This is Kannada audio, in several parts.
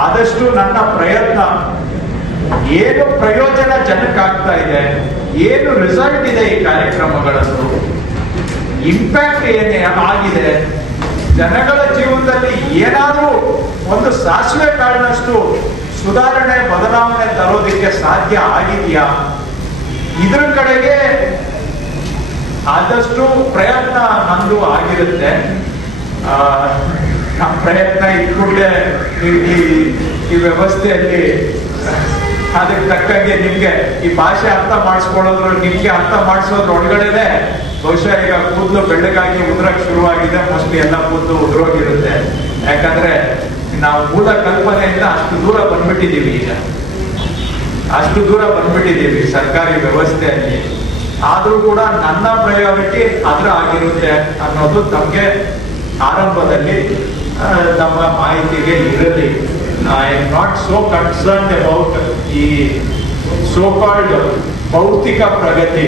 ಆದಷ್ಟು ನನ್ನ ಪ್ರಯತ್ನ ಏನು ಪ್ರಯೋಜನ ಜನಕ್ಕಾಗ್ತಾ ಇದೆ, ಏನು ರಿಸಲ್ಟ್ ಇದೆ ಈ ಕಾರ್ಯಕ್ರಮಗಳದ್ದು, ಇಂಪ್ಯಾಕ್ಟ್ ಏನೇ ಆಗಿದೆ, ಜನಗಳ ಜೀವನದಲ್ಲಿ ಏನಾದ್ರೂ ಒಂದು ಸಾಸಿವೆ ಕಾಳಿನಷ್ಟು ಸುಧಾರಣೆ ಬದಲಾವಣೆ ತರೋದಕ್ಕೆ ಸಾಧ್ಯ ಆಗಿದೆಯಾ, ಇದ್ರ ಕಡೆಗೆ ಆದಷ್ಟು ಪ್ರಯತ್ನ ನಂದು ಆಗಿರುತ್ತೆ. ನಮ್ಮ ಪ್ರಯತ್ನ ಇಟ್ಕೊಂಡೆ ಈ ವ್ಯವಸ್ಥೆಯಲ್ಲಿ ಅದಕ್ಕೆ ತಕ್ಕಂಗೆ ನಿಮ್ಗೆ ಈ ಭಾಷೆ ಅರ್ಥ ಮಾಡಿಸ್ಕೊಳ್ಳೋದ್ರು, ನಿಮ್ಗೆ ಅರ್ಥ ಮಾಡಿಸೋದ್ರ ಒಳಗಡೆನೆ ಬಹುಶಃ ಈಗ ಕೂದಲು ಬೆಳ್ಳಗಾಗಿ ಉದ್ರಕ್ ಶುರುವಾಗಿದೆ. ಮೋಸ್ಟ್ಲಿ ಎಲ್ಲ ಕೂದಲು ಉದುರೋಗಿರುತ್ತೆ. ಯಾಕಂದ್ರೆ ನಾವು ಮೂಲ ಕಲ್ಪನೆಯಿಂದ ಅಷ್ಟು ದೂರ ಬಂದ್ಬಿಟ್ಟಿದೀವಿ. ಈಗ ಅಷ್ಟು ದೂರ ಬಂದ್ಬಿಟ್ಟಿದೀವಿ ಸರ್ಕಾರಿ ವ್ಯವಸ್ಥೆಯಲ್ಲಿ. ಆದ್ರೂ ಕೂಡ ನನ್ನ ಪ್ರಯಾರಿಟಿ ಅದ್ರ ಆಗಿರುತ್ತೆ ಅನ್ನೋದು ತಮ್ಗೆ ಆರಂಭದಲ್ಲಿ ನಮ್ಮ ಮಾಹಿತಿಗೆ ಇರಲಿ. I am not so concerned about ಈ ಸೋ ಕಾಲ್ಡ್ ಭೌತಿಕ ಪ್ರಗತಿ.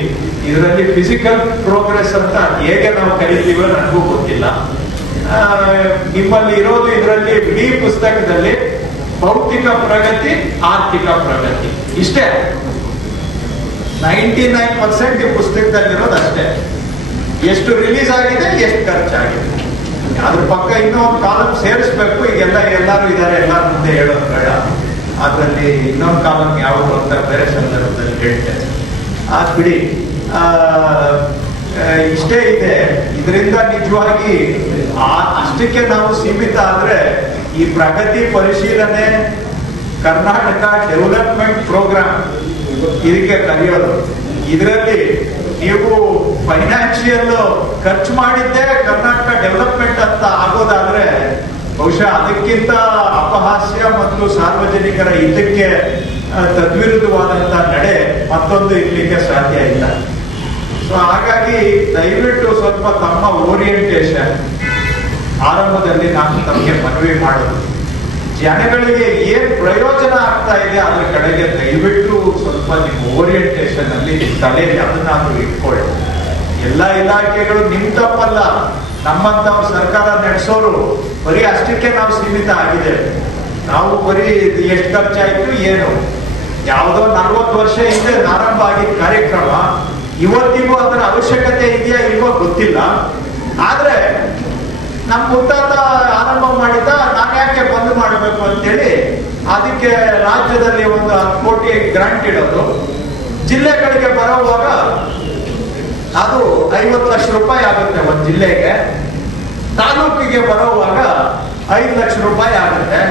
ಇದರಲ್ಲಿ ಫಿಸಿಕಲ್ ಪ್ರೋಗ್ರೆಸ್ ಅಂತ ಹೇಗೆ ನಾವು ಕರಿತೀವೋ ನನಗೂ ಗೊತ್ತಿಲ್ಲ. ನಿಮ್ಮಲ್ಲಿ ಇರೋದು ಇದರಲ್ಲಿ ಇಡೀ ಪುಸ್ತಕದಲ್ಲಿ ಭೌತಿಕ ಪ್ರಗತಿ, ಆರ್ಥಿಕ ಪ್ರಗತಿ ಇಷ್ಟೇ. 99% ಈ ಪುಸ್ತಕದಲ್ಲಿರೋದು ಅಷ್ಟೇ. ಎಷ್ಟು ರಿಲೀಸ್ ಆಗಿದೆ, ಎಷ್ಟು ಖರ್ಚಾಗಿದೆ, ಅದ್ರ ಪಕ್ಕ ಇನ್ನೂ ಒಂದು ಕಾಲಮ್ ಸೇರಿಸ್ಬೇಕು. ಈಗೆಲ್ಲ ಎಲ್ಲರೂ ಇದ್ದಾರೆ, ಎಲ್ಲರ ಮುಂದೆ ಹೇಳೋದು ಬೇಡ. ಅದರಲ್ಲಿ ಇನ್ನೊಂದು ಕಾಲಮ್ ಯಾವುದು ಅಂತ ಬೇರೆ ಸಂದರ್ಭದಲ್ಲಿ ಹೇಳ್ತೇನೆ. ಅದ್ ಬಿಡಿ, ಇಷ್ಟೇ ಇದೆ. ಇದರಿಂದ ನಿಜವಾಗಿ ಅಷ್ಟಕ್ಕೆ ನಾವು ಸೀಮಿತ ಆದ್ರೆ ಈ ಪ್ರಗತಿ ಪರಿಶೀಲನೆ ಕರ್ನಾಟಕ ಡೆವಲಪ್ಮೆಂಟ್ ಪ್ರೋಗ್ರಾಮ್ ಇದಕ್ಕೆ ಕರೆಯೋದು. ಇದರಲ್ಲಿ ನೀವು ಫೈನಾನ್ಷಿಯಲ್ ಖರ್ಚು ಮಾಡಿದ್ದೆ ಕರ್ನಾಟಕ ಡೆವಲಪ್ಮೆಂಟ್ ಅಂತ ಆಗೋದಾದ್ರೆ ಬಹುಶಃ ಅದಕ್ಕಿಂತ ಅಪಹಾಸ್ಯ ಮತ್ತು ಸಾರ್ವಜನಿಕರ ಹಿತಕ್ಕೆ ತದ್ವಿರುದ್ಧವಾದಂತ ನಡೆ ಮತ್ತೊಂದು ಇರ್ಲಿಕ್ಕೆ ಸಾಧ್ಯ ಇಲ್ಲ. ಸೊ ಹಾಗಾಗಿ ದಯವಿಟ್ಟು ಸ್ವಲ್ಪ ತಮ್ಮ ಓರಿಯೆಂಟೇಶನ್ ಆರಂಭದಲ್ಲಿ ನಾನು ತಮಗೆ ಮನವಿ ಮಾಡೋದು, ಜನಗಳಿಗೆ ಏನ್ ಪ್ರಯೋಜನ ಆಗ್ತಾ ಇದೆ ಅದ್ರ ಕಡೆಗೆ ದಯವಿಟ್ಟು ಸ್ವಲ್ಪ ನಿಮ್ಮ ಓರಿಯೆಂಟೇಶನ್ ಅಲ್ಲಿ ತಲೆಯಲ್ಲಿ ಅದನ್ನಾದ್ರೂ ಇಟ್ಕೊಳ್ಳಿ. ಎಲ್ಲ ಇಲಾಖೆಗಳು ನಿಮ್ ತಪ್ಪಲ್ಲ, ನಮ್ಮಂತ ಸರ್ಕಾರ ನಡೆಸೋರು ಬರೀ ಅಷ್ಟಕ್ಕೆ ನಾವು ಸೀಮಿತ ಆಗಿದ್ದೇವೆ. ನಾವು ಬರೀ ಎಷ್ಟು ಖರ್ಚಾಯ್ತು ಏನು, ಯಾವುದೋ 40 ವರ್ಷ ಹಿಂದೆ ಆರಂಭ ಆಗಿದ್ದ ಕಾರ್ಯಕ್ರಮ ಇವತ್ತಿಗೂ ಅದರ ಅವಶ್ಯಕತೆ ಇದೆಯಾ ಇಲ್ವೋ ಗೊತ್ತಿಲ್ಲ. ಆದ್ರೆ ನಮ್ಮ ಮುತ್ತಾತ ಆರಂಭ ಮಾಡಿದ್ದ, ನಾನು ಯಾಕೆ ಬಂದ್ ಮಾಡಬೇಕು ಅಂತೇಳಿ ಅದಕ್ಕೆ ರಾಜ್ಯದಲ್ಲಿ ಒಂದು 10 ಕೋಟಿ ಗ್ರಾಂಟ್ ಇಡೋದು, ಜಿಲ್ಲೆಗಳಿಗೆ ಬರೋವಾಗ ಅದು 50 ಲಕ್ಷ ರೂಪಾಯಿ ಆಗುತ್ತೆ ಒಂದು ಜಿಲ್ಲೆಗೆ, ತಾಲೂಕಿಗೆ ಬರೋವಾಗ 5 ಲಕ್ಷ ರೂಪಾಯಿ ಆಗುತ್ತೆ.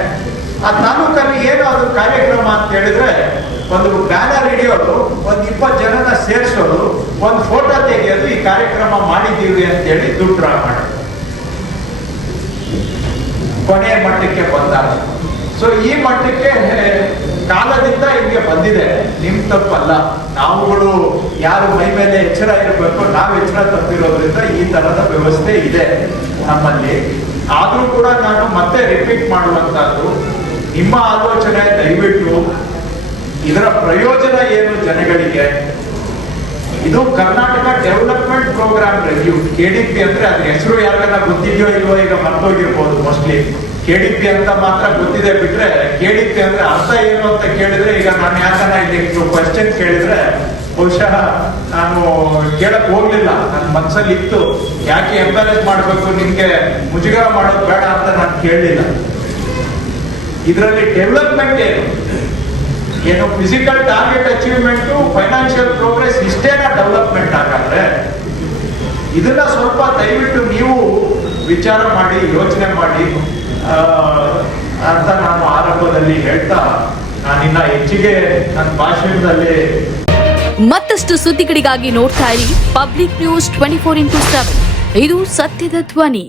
ಆ ತಾಲೂಕಲ್ಲಿ ಏನು ಅದು ಕಾರ್ಯಕ್ರಮ ಅಂತ ಹೇಳಿದ್ರೆ ಒಂದು ಬ್ಯಾನರ್ ಹಿಡಿಯೋದು, ಒಂದು 20 ಜನನ ಸೇರಿಸೋದು, ಒಂದು ಫೋಟೋ ತೆಗೆಯೋದು, ಈ ಕಾರ್ಯಕ್ರಮ ಮಾಡಿದ್ದೀವಿ ಅಂತ ಹೇಳಿ ದುಡ್ಡು ಡ್ರಾ ಮಾಡೋದು ಕೊನೆ ಮಟ್ಟಕ್ಕೆ ಬಂದಾಗ. ಸೊ ಈ ಮಟ್ಟಕ್ಕೆ ಕಾಲದಿಂದ ಹಿಂಗೆ ಬಂದಿದೆ, ನಿಮ್ ತಪ್ಪಲ್ಲ. ನಾವುಗಳು ಯಾರು ಮೈ ಮೇಲೆ ಎಚ್ಚರ ಇರಬೇಕು, ನಾವು ಎಚ್ಚರ ತಪ್ಪಿರೋದ್ರಿಂದ ಈ ತರದ ವ್ಯವಸ್ಥೆ ಇದೆ ನಮ್ಮಲ್ಲಿ. ಆದ್ರೂ ಕೂಡ ನಾನು ಮತ್ತೆ ರಿಪೀಟ್ ಮಾಡುವಂತಹದ್ದು, ನಿಮ್ಮ ಆಲೋಚನೆ ದಯವಿಟ್ಟು ಇದರ ಪ್ರಯೋಜನ ಏನು ಜನಗಳಿಗೆ. ಇದು Karnataka development program review, KDP ಅಂದ್ರೆ ಅದ್ರ ಹೆಸರು ಯಾರಿಗೆಲ್ಲ ಗೊತ್ತಿದೆಯೋ ಇಲ್ವೋ, ಈಗ ಮರ್ತೋಗಿರ್ಬೋದು. ಮೋಸ್ಟ್ಲಿ KDP ಅಂತ ಮಾತ್ರ ಗೊತ್ತಿದೆ, ಬಿಟ್ರೆ KDP ಅಂದ್ರೆ ಅರ್ಥ ಏನು ಅಂತ ಕೇಳಿದ್ರೆ, ಈಗ ನಾನು ಯಾಕನ್ನ ಇಲ್ಲಿ ಕ್ವಶನ್ ಕೇಳಿದ್ರೆ ಬಹುಶಃ ನಾನು ಕೇಳಕ್ ಹೋಗ್ಲಿಲ್ಲ, ನನ್ನ ಮನಸ್ಸಲ್ಲಿ ಇತ್ತು. ಯಾಕೆ ಎಂಕರೇಜ್ ಮಾಡ್ಬೇಕು, ನಿಮ್ಗೆ ಮುಜುಗರ ಮಾಡೋದು ಬೇಡ ಅಂತ ನಾನು ಕೇಳಲಿಲ್ಲ. ಇದರಲ್ಲಿ ಡೆವಲಪ್ಮೆಂಟ್ ಏನು physical target achievement, financial progress ಇಷ್ಟೇನಾ ಡೆವಲಪ್ಮೆಂಟ್ ಹಾಗಾದ್ರೆ? ಇದನ್ನ ಸ್ವಲ್ಪ ದಯವಿಟ್ಟು ನೀವು ವಿಚಾರ ಮಾಡಿ, ಯೋಚನೆ ಮಾಡಿ ಅಂತ ನಾನು ಆರಂಭದಲ್ಲಿ ಹೇಳ್ತಾ, ನಾನಿನ್ನ ಹೆಚ್ಚಿಗೆ ನನ್ನ ಭಾಷಣದಲ್ಲಿ ಮತ್ತಷ್ಟು ಸುದ್ದಿಗಳಿಗಾಗಿ ನೋಡ್ತಾ ಇರಿ ಪಬ್ಲಿಕ್ ನ್ಯೂಸ್ 24x7. ಇದು ಸತ್ಯದ ಧ್ವನಿ.